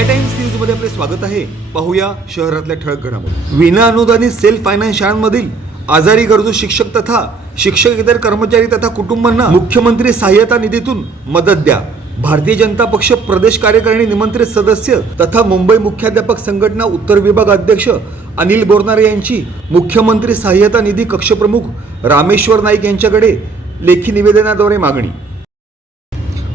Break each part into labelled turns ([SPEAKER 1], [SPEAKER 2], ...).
[SPEAKER 1] आपले स्वागत आहे. पाहूया शहरातल्या ठळक घडामोडी. विना अनुदानित सेल्फ फायनान्स शाळांमधील आजारी गरजू शिक्षक तथा शिक्षक इतर कर्मचारी तथा कुटुंबांना मुख्यमंत्री सहाय्यता निधीतून मदत द्या. भारतीय जनता पक्ष प्रदेश कार्यकारिणी निमंत्रित सदस्य तथा मुंबई मुख्याध्यापक संघटना उत्तर विभाग अध्यक्ष अनिल बोरनारे यांची मुख्यमंत्री सहाय्यता निधी कक्षप्रमुख रामेश्वर नाईक यांच्याकडे लेखी निवेदनाद्वारे मागणी.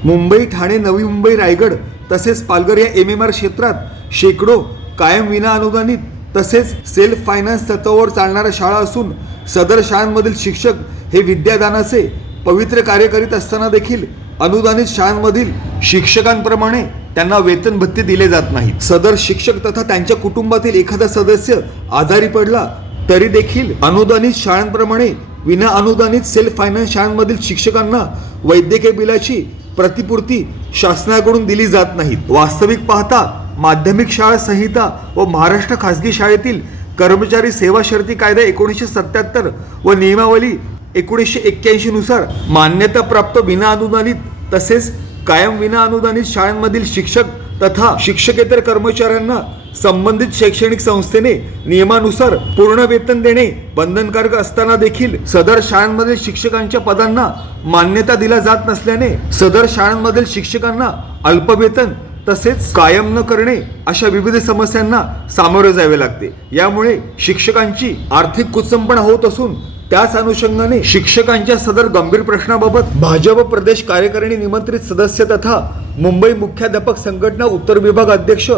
[SPEAKER 1] मुंबई ठाणे नवी मुंबई रायगड तसेच पालघर या एम एम आर क्षेत्रात शेकडो कायम विना अनुदानित तसेच सेल्फ फायनान्स तत्वावर चालणाऱ्या शाळा असून सदर शाळांमधील शिक्षक हे विद्यादानाचे पवित्र कार्य करीत असताना देखील अनुदानित शाळांमधील शिक्षकांप्रमाणे त्यांना वेतन भत्ते दिले जात नाहीत. सदर शिक्षक तथा त्यांच्या कुटुंबातील एखादा सदस्य आजारी पडला तरी देखील अनुदानित शाळांप्रमाणे विना अनुदानित सेल्फ फायनान्स शाळांमधील शिक्षकांना वैद्यकीय बिलाची प्रतिपूर्ती शासनाकडून दिली जात नाहीत. वास्तविक पाहता माध्यमिक शाळा संहिता व महाराष्ट्र खासगी शाळेतील कर्मचारी सेवा शर्ती कायदा एकोणीसशे सत्याहत्तर व नियमावली एकोणीसशे एक्क्याऐंशी नुसार मान्यताप्राप्त विना अनुदानित तसेच कायम विना अनुदानित शाळांमधील शिक्षक तथा शिक्षकेतर कर्मचाऱ्यांना संबंधित शैक्षणिक संस्थेने नियमानुसार पूर्ण वेतन देणे बंधनकारक असताना देखील सदर शाळांमधील शिक्षकांच्या पदांना मान्यता दिला जात नसल्याने सदर शाळांमधील शिक्षकांना अल्पवेतन तसेच कायम न करणे अशा विविध समस्यांना सामोरे जावे लागते. यामुळे शिक्षकांची आर्थिक कुचंपणा होत असून त्याच अनुषंगाने शिक्षकांच्या सदर गंभीर प्रश्नाबाबत भाजप प्रदेश कार्यकारिणी निमंत्रित सदस्य तथा मुंबई मुख्याध्यापक संघटना उत्तर विभाग अध्यक्ष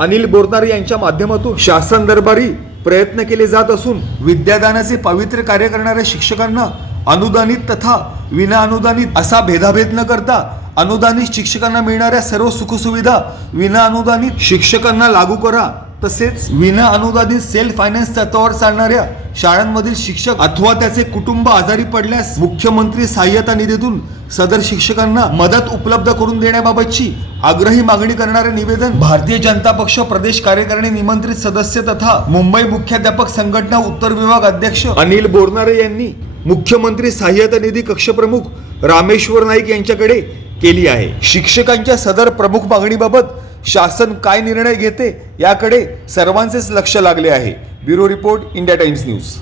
[SPEAKER 1] अनिल बोरदार यांच्या माध्यमातून शासन दरबारी प्रयत्न केले जात असून विद्यादानाचे पवित्र कार्य करणाऱ्या शिक्षकांना अनुदानित तथा विना अनुदानित असा भेदाभेद न करता अनुदानित शिक्षकांना मिळणाऱ्या सर्व सुखसुविधा विना अनुदानित शिक्षकांना लागू करा. तसेच विना अनुदानित सेल्फ फायनान्स तत्वावर चालणाऱ्या शाळांमधील शिक्षक अथवा त्याचे कुटुंब आजारी पडल्यास मुख्यमंत्री सहाय्यता निधीतून सदर शिक्षकांना मदत उपलब्ध करून देण्याबाबतची आग्रही मागणी करणारे निवेदन भारतीय जनता पक्ष प्रदेश कार्यकारिणी निमंत्रित सदस्य तथा मुंबई मुख्याध्यापक संघटना उत्तर विभाग अध्यक्ष अनिल बोरनारे यांनी मुख्यमंत्री सहाय्यता निधी कक्षप्रमुख रामेश्वर नाईक यांच्याकडे केली आहे. शिक्षकांच्या सदर प्रमुख मागणीबाबत शासन काय निर्णय घेते याकडे सर्वांचेच लक्ष लागले आहे. Bureau report India Times news.